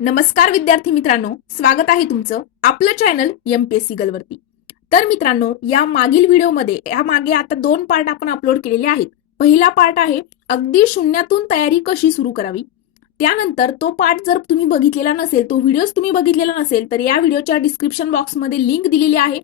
नमस्कार विद्यार्थी मित्रांनो स्वागत आहे तुमचं आपलं channel M P S C गलवरती तर मित्रांनो या मागील व्हिडिओमध्ये या मागे आता दोन पार्ट आपण अपलोड केलेले आहेत. पहिला पार्ट आहे अगदी शून्यातून तयारी कशी सुरू करावी? त्यानंतर तो पार्ट जर तुम्ही बघितलेला नसेल तो व्हिडिओज तुम्ही बघितलेला नसेल तर या व्हिडिओच्या डिस्क्रिप्शन बॉक्समध्ये लिंक दिलेली आहे.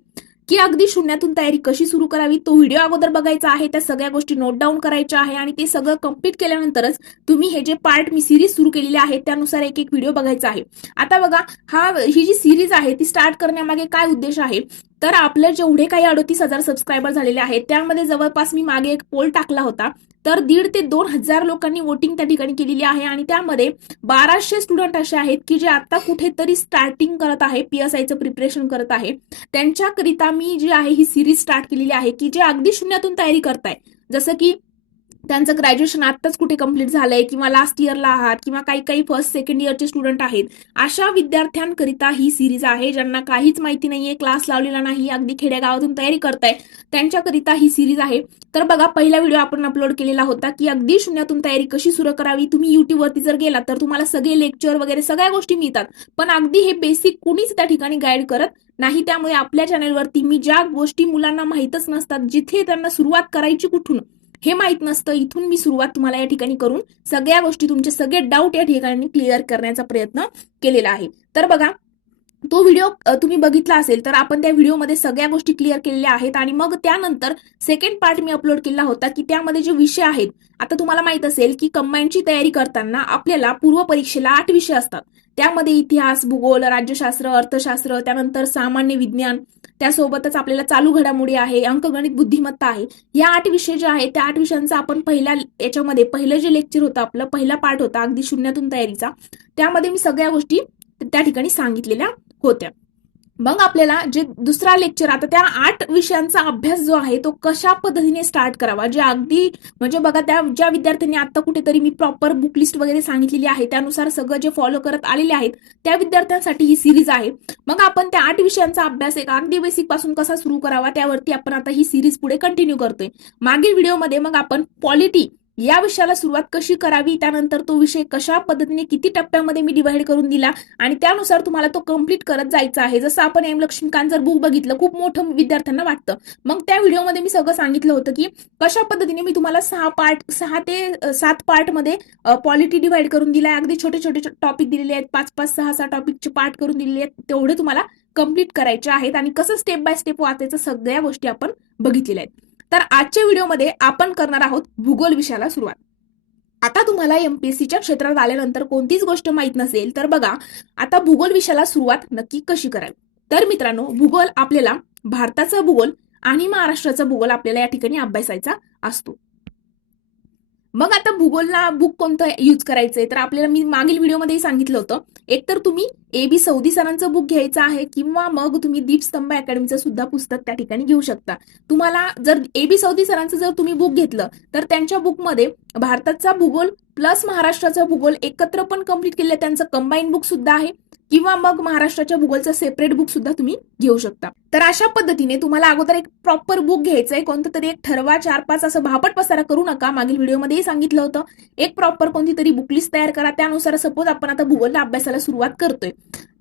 की अगदी शून्यातून तयारी कशी सुरू करावी तो व्हिडिओ अगोदर बघायचा आहे त्या सगळ्या गोष्टी नोट डाऊन करायच्या आहे आणि ते सगळं कंप्लीट केल्यानंतरच तुम्ही हे जे पार्ट मी सिरीज सुरू केलेली आहे त्यानुसार एक एक व्हिडिओ बघायचा आहे. आता बघा हा ही जी सिरीज आहे ती स्टार्ट करण्यामागे काय उद्देश आहे? तर आपले जेवढे काही अडतीस हजार सबस्क्रायबर झालेले आहेत त्यामध्ये जवळपास मी मागे एक पोल टाकला होता. तर दीड ते दोन हजार लोकांनी वोटिंग त्या ठिकाणी केलेली आहे आणि त्यामध्ये बाराशे स्टुडंट असे आहेत की जे आता कुठेतरी स्टार्टिंग करत आहे पीएसआयचं प्रिपरेशन करत आहे. त्यांच्याकरिता मी जी आहे ही सिरीज स्टार्ट केलेली आहे की जे अगदी शून्यातून तयारी करताय. जसं की त्यांचं ग्रॅज्युएशन आत्ताच कुठे कंप्लीट झालंय किंवा लास्ट इयरला आहात किंवा काही काही फर्स्ट सेकंड इयरचे स्टुडंट आहेत अशा विद्यार्थ्यांकरिता ही सिरीज आहे ज्यांना काहीच माहिती नाहीये क्लास लावलेला नाही अगदी खेड्यागावातून तयारी करताय त्यांच्याकरिता ही सिरीज आहे. तर बघा पहिला व्हिडिओ आपण अपलोड केलेला होता की अगदी शून्यातून तयारी कशी सुरू करावी? तुम्ही युट्यूबवरती जर गेलात तर तुम्हाला सगळे लेक्चर वगैरे सगळ्या गोष्टी मिळतात पण अगदी हे बेसिक कुणीच त्या ठिकाणी गाईड करत नाही. त्यामुळे आपल्या चॅनेलवरती मी ज्या गोष्टी मुलांना माहीतच नसतात जिथे त्यांना सुरुवात करायची कुठून हे माहीत नसतं. इथून मी सुरुवात तुम्हाला या ठिकाणी करून सगळ्या गोष्टी तुमचे सगळे डाऊट या ठिकाणी क्लिअर करण्याचा प्रयत्न केलेला आहे. तर बघा तो व्हिडिओ तुम्ही बघितला असेल तर आपण त्या व्हिडिओमध्ये सगळ्या गोष्टी क्लिअर केलेल्या आहेत आणि मग त्यानंतर सेकंड पार्ट मी अपलोड केला होता की त्यामध्ये जे विषय आहेत आता तुम्हाला माहीत असेल की कंबाईनची तयारी करताना आपल्याला पूर्व परीक्षेला आठ विषय असतात. त्यामध्ये इतिहास भूगोल राज्यशास्त्र अर्थशास्त्र त्यानंतर सामान्य विज्ञान त्यासोबतच आपल्याला चालू घडामोडी आहे अंकगणित बुद्धिमत्ता आहे. या आठ विषय जे आहेत त्या आठ विषयांचा आपण पहिल्या याच्यामध्ये पहिलं जे लेक्चर होतं आपलं पहिला पार्ट होता अगदी शून्यातून तयारीचा. त्यामध्ये मी सगळ्या गोष्टी त्या ठिकाणी सांगितलेल्या होत्या. मग आपल्याला जे दुसरा लेक्चर आता त्या आठ विषयांचा अभ्यास जो आहे तो कशा पद्धतीने स्टार्ट करावा? जे अगदी म्हणजे बघा त्या ज्या विद्यार्थ्यांनी आता कुठेतरी मी प्रॉपर बुक लिस्ट वगैरे सांगितलेली आहे त्यानुसार सगळं जे फॉलो करत आलेले आहेत त्या विद्यार्थ्यांसाठी ही सिरीज आहे. मग आपण त्या आठ विषयांचा अभ्यास एक अगदी बेसिकपासून कसा सुरू करावा त्यावरती आपण आता ही सिरीज पुढे कंटिन्यू करतोय. मागील व्हिडिओमध्ये मग आपण पॉलिटी या विषयाला सुरुवात कशी करावी? त्यानंतर तो विषय कशा पद्धतीने किती टप्प्यामध्ये मी डिवाइड करून दिला? आणि त्यानुसार तुम्हाला तो कंप्लीट करत जायचा आहे. जसं आपण एम लक्ष्मीकांत जर बुक बघितलं खूप मोठं विद्यार्थ्यांना वाटतं. मग त्या व्हिडिओमध्ये मी सगळं सांगितलं होतं की कशा पद्धतीने मी तुम्हाला सहा पार्ट सहा ते सात पार्टमध्ये पॉलिटी डिवाइड करून दिलाय. अगदी छोटे छोटे टॉपिक दिलेले आहेत. पाच पाच सहा सहा टॉपिकचे पार्ट करून दिलेले आहेत. तेवढे तुम्हाला कंप्लीट करायचे आहेत. आणि कसं स्टेप बाय स्टेप वाचायचं सगळ्या गोष्टी आपण बघितलेल्या आहेत. तर आजच्या व्हिडिओमध्ये आपण करणार आहोत भूगोल विषयाला सुरुवात. आता तुम्हाला एमपीएससीच्या क्षेत्रात आल्यानंतर कोणतीच गोष्ट माहीत नसेल तर बघा आता भूगोल विषयाला सुरुवात नक्की कशी करावी? तर मित्रांनो भूगोल आपल्याला भारताचा भूगोल आणि महाराष्ट्राचा भूगोल आपल्याला या ठिकाणी अभ्यासायचा असतो. मग आता भूगोलला बुक कोणतं यूज करायचंय? तर आपल्याला मी मागील व्हिडिओमध्येही सांगितलं होतं. एकतर तुम्ही ए बी सौदी सरांचं बुक घ्यायचं आहे किंवा मग तुम्ही दीपस्तंभ अकॅडमीचं सुद्धा पुस्तक त्या ठिकाणी घेऊ शकता. तुम्हाला जर ए बी सौदी सरांचं जर तुम्ही बुक घेतलं तर त्यांच्या बुकमध्ये भारताचा भूगोल प्लस महाराष्ट्राचा भूगोल एकत्र पण कंप्लीट केलं त्यांचं कंबाईन बुक सुद्धा आहे किंवा मग महाराष्ट्राच्या भूगोलचं सेपरेट बुक सुद्धा तुम्ही घेऊ शकता. तर अशा पद्धतीने तुम्हाला अगोदर एक प्रॉपर बुक घ्यायचंय. कोणतं तरी एक ठरवा चार पाच असं भापट पसारा करू नका. मागील व्हिडिओमध्येही सांगितलं होतं. एक प्रॉपर कोणती तरी बुकलिस्ट तयार करा. त्यानुसार सपोज आपण आता भूगोलला अभ्यासाला सुरुवात करतोय.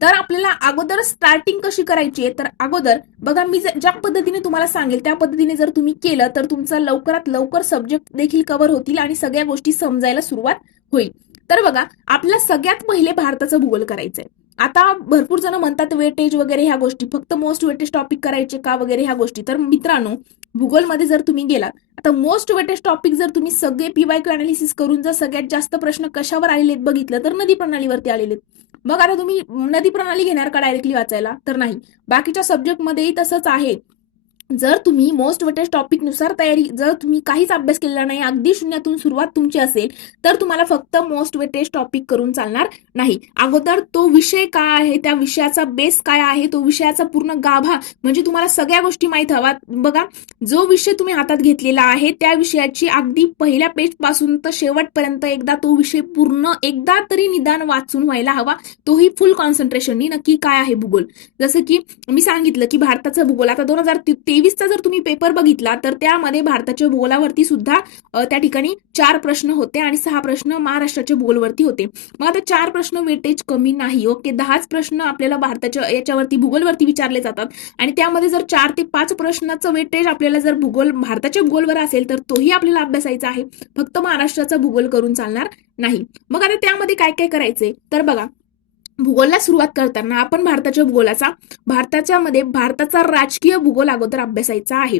तर आपल्याला अगोदर स्टार्टिंग कशी करायची आहे? तर अगोदर बघा मी ज्या पद्धतीने तुम्हाला सांगेल त्या पद्धतीने जर तुम्ही केलं तर तुमचा लवकरात लवकर सब्जेक्ट देखील कव्हर होतील आणि सगळ्या गोष्टी समजायला सुरुवात होईल. तर बघा आपल्याला सगळ्यात पहिले भारताचं भूगोल करायचंय. आता भरपूर जण म्हणतात वेटेज वगैरे ह्या गोष्टी. फक्त मोस्ट वेटेज टॉपिक करायचे का वगैरे ह्या गोष्टी. तर मित्रांनो भूगोलमध्ये जर तुम्ही गेलात आता मोस्ट वेटेज टॉपिक जर तुम्ही सगळे पीवायक्यू अनालिसिस करून जर सगळ्यात जास्त प्रश्न कशावर आलेले आहेत बघितलं तर नदी प्रणालीवरती आलेले आहेत. मग आता तुम्ही नदी प्रणाली घेणार का डायरेक्टली वाचायला? तर नाही. बाकीच्या सब्जेक्टमध्येही तसंच आहे. जर तुम्ही मोस्ट वेटेज टॉपिकनुसार तयारी जर तुम्ही काहीच अभ्यास केलेला नाही अगदी शून्यातून सुरुवात तुमची असेल तर तुम्हाला फक्त मोस्ट वेटेज टॉपिक करून चालणार नाही. अगोदर तो विषय काय आहे त्या विषयाचा बेस काय आहे तो विषयाचा पूर्ण गाभा म्हणजे तुम्हाला सगळ्या गोष्टी माहीत हवा बघा जो विषय तुम्ही हातात घेतलेला आहे त्या विषयाची अगदी पहिल्या पेजपासून तर शेवटपर्यंत एकदा तो विषय पूर्ण एकदा तरी निदान वाचून व्हायला हवा. तोही फुल कॉन्सन्ट्रेशननी नक्की काय आहे भूगोल? जसं की मी सांगितलं की भारताचा भूगोल आता दोन हजार तेवीस तेवीसचा जर तुम्ही पेपर बघितला तर त्यामध्ये भारताच्या भूगोलावरती सुद्धा त्या ठिकाणी चार प्रश्न होते आणि सहा प्रश्न महाराष्ट्राच्या बोलवरती होते. मग आता चार प्रश्न वेटेज कमी नाही ओके? दहाच प्रश्न आपल्याला भारताच्या याच्यावरती भूगोलवरती विचारले जातात. आणि त्यामध्ये जर चार ते पाच प्रश्नाचं वेटेज आपल्याला जर भूगोल भारताच्या भूगोलवर असेल तर तोही आपल्याला अभ्यासायचा आहे. फक्त महाराष्ट्राचा भूगोल करून चालणार नाही. मग आता त्यामध्ये काय काय करायचंय? तर बघा भूगोलला सुरुवात करताना आपण भारताच्या भूगोलाचा भारताच्या मध्ये भारताचा राजकीय भूगोल अगोदर अभ्यासायचा आहे.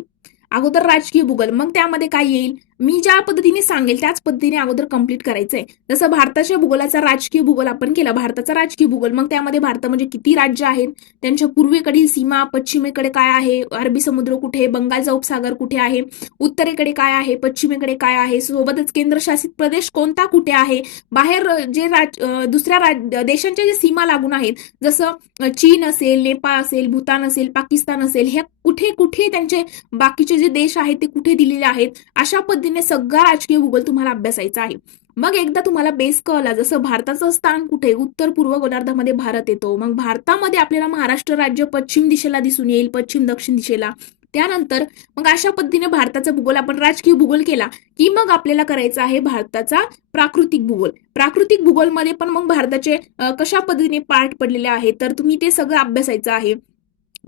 अगोदर राजकीय भूगोल मग त्यामध्ये काय येईल? मी ज्या पद्धतीने सांगेल त्याच पद्धतीने अगोदर कंप्लीट करायचंय. जसं भारताच्या भूगोलाचा राजकीय भूगोल आपण केला भारताचा राजकीय भूगोल मग त्यामध्ये भारतामध्ये म्हणजे किती राज्य आहेत? त्यांच्या पूर्वेकडील सीमा पश्चिमेकडे काय आहे? अरबी समुद्र कुठे बंगालचा उपसागर कुठे आहे? उत्तरेकडे काय आहे? पश्चिमेकडे काय आहे? सोबतच केंद्रशासित प्रदेश कोणता कुठे आहे? बाहेर जे राज दुसऱ्या राज देशांच्या जे सीमा लागून आहेत जसं चीन असेल नेपाळ असेल भूतान असेल पाकिस्तान असेल ह्या कुठे कुठे त्यांचे बाकीचे जे देश आहेत ते कुठे दिलेले आहेत? अशा पद्धतीने सगळा राजकीय भूगोल तुम्हाला अभ्यासायचा आहे. मग एकदा तुम्हाला बेस कळला जसं भारताचं स्थान कुठे? उत्तर पूर्व गोलार्धामध्ये भारत येतो. मग भारतामध्ये आपल्याला महाराष्ट्र राज्य पश्चिम दिशेला दिसून येईल पश्चिम दक्षिण दिशेला. त्यानंतर मग अशा पद्धतीने भारताचा भूगोल आपण राजकीय भूगोल केला की मग आपल्याला करायचा आहे भारताचा प्राकृतिक भूगोल. प्राकृतिक भूगोलमध्ये पण मग भारताचे कशा पद्धतीने पार्ट पडलेले आहेत तर तुम्ही ते सगळं अभ्यासायचं आहे.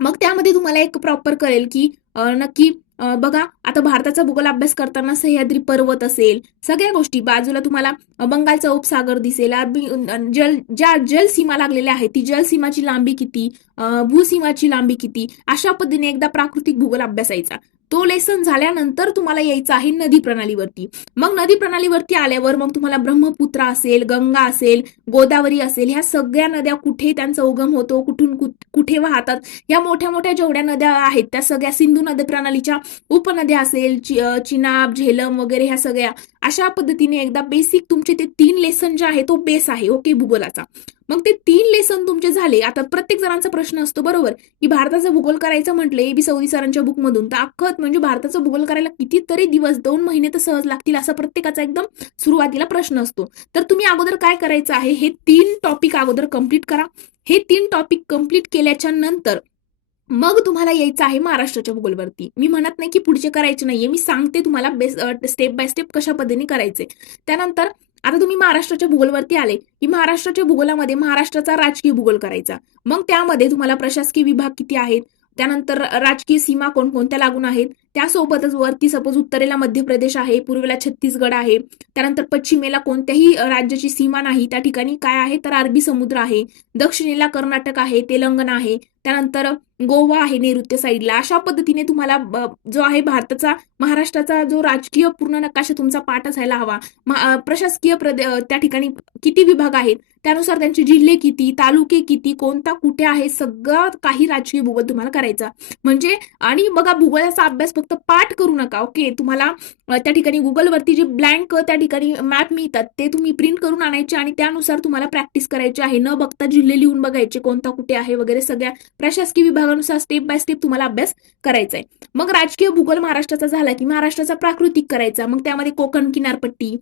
मग त्यामध्ये तुम्हाला एक प्रॉपर कळेल की नक्की बघा आता भारताचा भूगोल अभ्यास करताना सह्याद्री पर्वत असेल सगळ्या गोष्टी बाजूला तुम्हाला बंगालचा उपसागर दिसेल जल ज्या जलसीमा लागलेल्या आहेत ती जलसीमाची लांबी किती भूसीमाची लांबी किती अशा पद्धतीने एकदा प्राकृतिक भूगोल अभ्यासायचा तो लेसन झाल्यानंतर तुम्हाला यायचं आहे नदी प्रणालीवरती. मग नदी प्रणालीवरती आल्यावर मग तुम्हाला ब्रह्मपुत्रा असेल गंगा असेल गोदावरी असेल ह्या सगळ्या नद्या कुठे त्यांचा उगम होतो कुठून कुठे वाहतात या मोठ्या मोठ्या जेवढ्या नद्या आहेत त्या सगळ्या सिंधू नदी प्रणालीच्या उपनद्या असेल चि- चिनाब झेलम वगैरे ह्या सगळ्या. अशा पद्धतीने एकदा बेसिक तुमचे ते तीन लेसन जे आहे तो बेस आहे ओके भूगोलाचा. मग ते तीन लेसन तुमचे झाले आता प्रत्येक जणांचा प्रश्न असतो बरोबर? की भारताचा भूगोल करायचं म्हटलं ए बी सौदी सरांच्या बुकमधून तर अख्खत म्हणजे भारताचा भूगोल करायला कितीतरी दिवस दोन महिने तर सहज लागतील असा प्रत्येकाचा एकदम सुरुवातीला प्रश्न असतो. तर तुम्ही अगोदर काय करायचं आहे हे तीन टॉपिक अगोदर कंप्लीट करा. हे तीन टॉपिक कंप्लीट केल्याच्यानंतर मग तुम्हाला यायचं आहे महाराष्ट्राच्या भूगोलवरती. मी म्हणत नाही की पुढचे करायचे नाहीये. मी सांगते तुम्हाला बेस स्टेप बाय स्टेप कशा पद्धतीने करायचे. त्यानंतर आता तुम्ही महाराष्ट्राच्या भूगोलवरती आले की महाराष्ट्राच्या भूगोलामध्ये महाराष्ट्राचा राजकीय भूगोल करायचा. मग त्यामध्ये तुम्हाला प्रशासकीय विभाग किती आहेत? त्यानंतर राजकीय सीमा कोणकोणत्या लागून आहेत? त्यासोबतच वरती सपोज उत्तरेला मध्य प्रदेश आहे पूर्वेला छत्तीसगड आहे त्यानंतर पश्चिमेला कोणत्याही राज्याची सीमा नाही त्या ठिकाणी काय आहे? तर अरबी समुद्र आहे दक्षिणेला कर्नाटक आहे तेलंगणा आहे त्यानंतर गोवा आहे नैऋत्य साईडला अशा पद्धतीने तुम्हाला जो आहे भारताचा महाराष्ट्राचा जो राजकीय पूर्ण नकाशा तुमचा पाठ असायला हवा. प्रशासकीय त्या ठिकाणी किती विभाग आहेत त्यानुसार त्यांचे जिल्हे किती तालुके किती कोणता कुठे आहे सगळं काही राजकीय भूगोल तुम्हाला करायचा. म्हणजे आणि बघा भूगोलाचा अभ्यास फक्त पाठ करू नका ओके? तुम्हाला त्या ठिकाणी गुगलवरती जे ब्लँक त्या ठिकाणी मॅप मिळतात ते तुम्ही प्रिंट करून आणायचे आणि त्यानुसार तुम्हाला प्रॅक्टिस करायची आहे. न बघता जिल्हे लिहून बघायचे कोणता कुठे आहे वगैरे सगळ्या प्रशासकीय विभाग विभागानुसार स्टेप बाय स्टेप तुम्हाला अभ्यास करायचा आहे मग राजकीय भूगोल महाराष्ट्राचा झाला की महाराष्ट्राचा प्राकृतिक करायचा. मग त्यामध्ये कोकण किनारपट्टी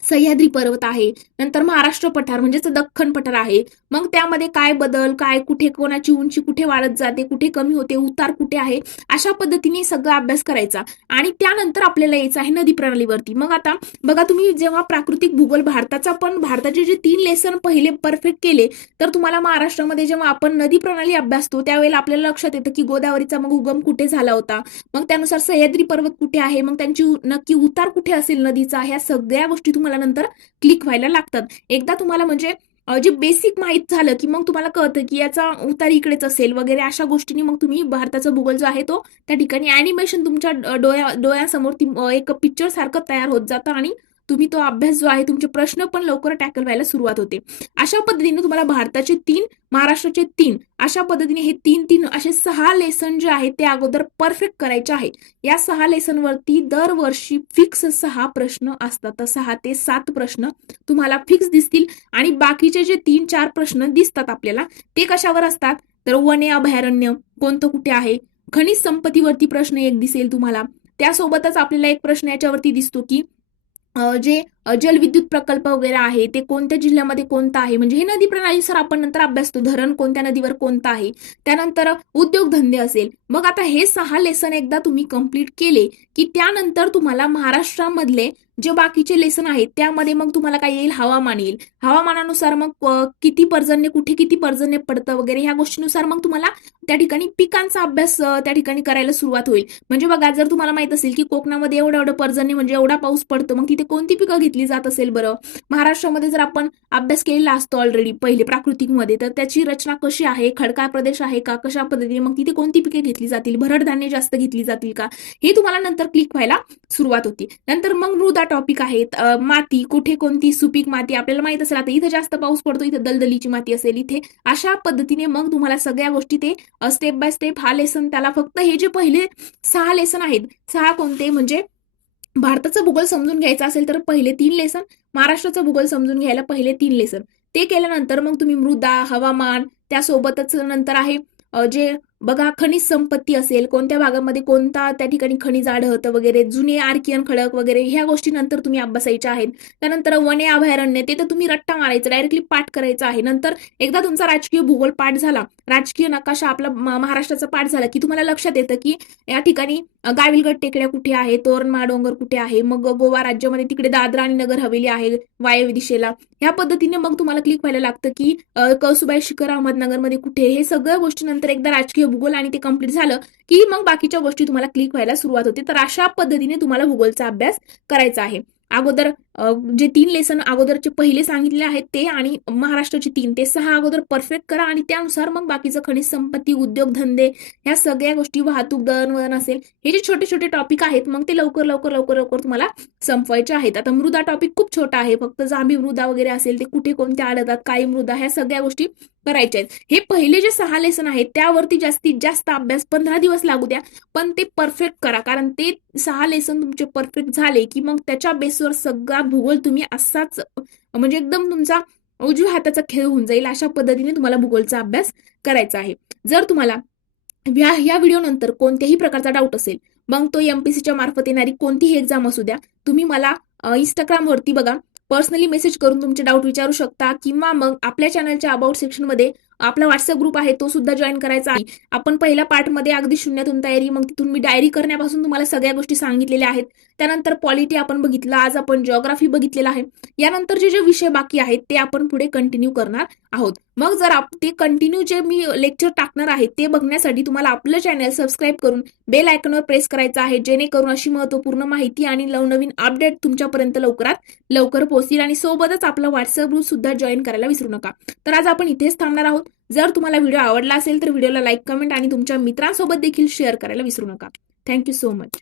सह्याद्री पर्वत आहे नंतर महाराष्ट्र पठार म्हणजेच दख्खन पठार आहे. मग त्यामध्ये काय बदल काय कुठे कोणाची उंची कुठे वाढत जाते कुठे कमी होते उतार कुठे आहे अशा पद्धतीने सगळा अभ्यास करायचा. आणि त्यानंतर आपल्याला यायचं आहे नदी प्रणालीवरती. मग आता बघा तुम्ही जेव्हा प्राकृतिक भूगोल भारताचा पण भारताचे जे तीन लेसन पहिले परफेक्ट केले तर तुम्हाला महाराष्ट्रामध्ये जेव्हा आपण नदी प्रणाली अभ्यासतो त्यावेळेला आपल्याला लक्षात येतं की गोदावरीचा मग उगम कुठे झाला होता. मग त्यानुसार सह्याद्री पर्वत कुठे आहे मग त्यांची नक्की उतार कुठे असेल नदीचा ह्या सगळ्या गोष्टी तुम्हाला नंतर क्लिक व्हायला लागतात. एकदा तुम्हाला म्हणजे जे बेसिक माहीत झालं की मग तुम्हाला कळतं की याचा उतार इकडेच असेल वगैरे अशा गोष्टींनी मग तुम्ही भारताचा भूगोल जो आहे तो त्या ठिकाणी अॅनिमेशन तुमच्या डोळ्या डोळ्यासमोर ती एक पिक्चर सारखं तयार होत जातं आणि तुम्ही तो अभ्यास जो आहे तुमचे प्रश्न पण लवकर टॅकल व्हायला सुरुवात होते. अशा पद्धतीने तुम्हाला भारताचे तीन महाराष्ट्राचे तीन अशा पद्धतीने हे तीन तीन असे सहा लेसन जे आहेत ते अगोदर परफेक्ट करायचे आहे. या सहा लेसनवरती दरवर्षी फिक्स सहा प्रश्न असतात. सहा ते सात प्रश्न तुम्हाला फिक्स दिसतील आणि बाकीचे जे तीन चार प्रश्न दिसतात आपल्याला ते कशावर असतात? तर वने अभयारण्य कोणतं कुठे आहे? खनिज संपत्तीवरती प्रश्न एक दिसेल तुम्हाला. त्यासोबतच आपल्याला एक प्रश्न याच्यावरती दिसतो की जे जलविद्युत प्रकल्प वगैरे आहे ते कोणत्या जिल्ह्यामध्ये कोणता आहे? म्हणजे हे नदी प्रणालीसर आपण नंतर अभ्यासतो धरण कोणत्या नदीवर कोणतं आहे? त्यानंतर उद्योगधंदे असेल. मग आता हे सहा लेसन एकदा तुम्ही कंप्लीट केले की त्यानंतर तुम्हाला महाराष्ट्रामधले जे बाकीचे लेसन आहेत त्यामध्ये मग तुम्हाला काय येईल? हवामान येईल हवामानानुसार मग किती पर्जन्य कुठे किती पर्जन्य पडतं वगैरे ह्या गोष्टीनुसार मग तुम्हाला त्या ठिकाणी पिकांचा अभ्यास त्या ठिकाणी करायला सुरुवात होईल. म्हणजे बघा जर तुम्हाला माहीत असेल की कोकणामध्ये एवढं एवढं पर्जन्य म्हणजे एवढा पाऊस पडतो मग तिथे कोणती पिकं घेतली जात असेल बरं? महाराष्ट्रामध्ये जर आपण अभ्यास केलेला असतो ऑलरेडी पहिले प्राकृतिकमध्ये तर त्याची रचना कशी आहे? खडकाळ प्रदेश आहे का? कशा पद्धतीने मग तिथे कोणती पिके घेतली जातील? भरड धान्य जास्त घेतली जातील का? हे तुम्हाला नंतर क्लिक व्हायला सुरुवात होती. नंतर मग मृदा टॉपिक आहेत. माती कुठे कोणती सुपीक माती आपल्याला माहीत असेल. आता इथे जास्त पाऊस पडतो इथे दलदलीची माती असेल इथे. अशा पद्धतीने मग तुम्हाला सगळ्या गोष्टी ते स्टेप बाय स्टेप हा लेसन त्याला फक्त हे जे पहिले सहा लेसन आहेत सहा कोणते? म्हणजे भारताचं भूगोल समजून घ्यायचं असेल तर पहिले तीन लेसन महाराष्ट्राचं भूगोल समजून घ्यायला पहिले तीन लेसन ते केल्यानंतर मग तुम्ही मृदा हवामान त्यासोबतच नंतर आहे जे बघा खनिज संपत्ती असेल कोणत्या भागामध्ये कोणता त्या ठिकाणी खनिज आढळतं वगैरे जुने आर्कियन खडक वगैरे ह्या गोष्टी नंतर तुम्ही अभ्यासायच्या आहेत. त्यानंतर वने अभयारण्य ते तर तुम्ही रट्टा मारायचं डायरेक्टली पाठ करायचा आहे. नंतर एकदा तुमचा राजकीय भूगोल पाठ झाला राजकीय नकाशा आपला महाराष्ट्राचा पाठ झाला की तुम्हाला लक्षात येतं की या ठिकाणी गाविलगड टेकड्या कुठे आहे तोरणमाळ डोंगर कुठे आहे मग गोवा राज्यामध्ये तिकडे दादरा आणि नगर हवेली आहे वायव्य दिशेला. ह्या पद्धतीने मग तुम्हाला क्लिक व्हायला लागतं की कसुबाई शिखर अहमदनगरमध्ये कुठे हे सगळ्या गोष्टी नंतर एकदा राजकीय भूगोल आणि ते कंप्लीट झालं की मग बाकीच्या गोष्टी तुम्हाला क्लिक व्हायला सुरुवात होते. तर अशा पद्धतीने तुम्हाला भूगोलचा अभ्यास करायचा आहे. अगोदर जे तीन लेसन अगोदरचे पहिले सांगितले आहेत ते आणि महाराष्ट्राचे तीन ते सहा अगोदर परफेक्ट करा आणि त्यानुसार मग बाकीचं खनिज संपत्ती उद्योगधंदे ह्या सगळ्या गोष्टी वाहतूक दळणवळण असेल हे जे छोटे छोटे टॉपिक आहेत मग ते लवकर लवकर लवकर लवकर तुम्हाला संपवायचे आहेत. आता मृदा टॉपिक खूप छोटा आहे फक्त जांभी मृदा वगैरे असेल ते कुठे कोणते आढळतात काही मृदा ह्या सगळ्या गोष्टी करायच्या आहेत. हे पहिले जे सहा लेसन आहेत त्यावरती जास्तीत जास्त अभ्यास पंधरा दिवस लागू द्या पण ते परफेक्ट करा. कारण ते सहा लेसन तुमचे परफेक्ट झाले की मग त्याच्या बेसवर सगळा भूगोल तुम्ही असाच म्हणजे एकदम तुमचा उजव्या हाताचा खेळ होऊन जाईल अशा पद्धतीने तुम्हाला भूगोलचा अभ्यास करायचा आहे. जर तुम्हाला ह्या ह्या व्हिडिओ नंतर कोणत्याही प्रकारचा डाऊट असेल मग तो एमपीसीच्या मार्फत येणारी कोणतीही एक्झाम असू द्या तुम्ही मला इंस्टाग्रामवरती बघा. पर्सनली मेसेज करून तुमचे डाऊट विचारू शकता किंवा मग आपल्या चॅनलच्या अबाउट सेक्शनमध्ये आपला व्हॉट्सअप ग्रुप आहे तो सुद्धा जॉईन करायचा आहे. आपण पहिल्या पार्टमध्ये अगदी शून्यातून तयारी मग तिथून मी डायरी करण्यापासून तुम्हाला सगळ्या गोष्टी सांगितलेल्या आहेत. त्यानंतर पॉलिटी आपण बघितलं आज आपण जिओग्राफी बघितलेला आहे. यानंतर जे जे विषय बाकी आहेत ते आपण पुढे कंटिन्यू करणार आहोत. मग जर आप ते कंटिन्यू जे मी लेक्चर टाकणार आहे ते बघण्यासाठी तुम्हाला आपलं चॅनल सबस्क्राईब करून बेल आयकॉनवर प्रेस करायचं आहे जेणेकरून अशी महत्त्वपूर्ण माहिती आणि नवनवीन अपडेट तुमच्यापर्यंत लवकरात लवकर पोहोचतील आणि सोबतच आपला व्हॉट्सअप ग्रुप सुद्धा जॉईन करायला विसरू नका. तर आज आपण इथेच थांबणार आहोत. जर तुम्हाला व्हिडिओ आवडला असेल तर व्हिडिओला लाईक कमेंट आणि तुमच्या मित्रांसोबत देखील शेअर करायला विसरू नका. Thank you so much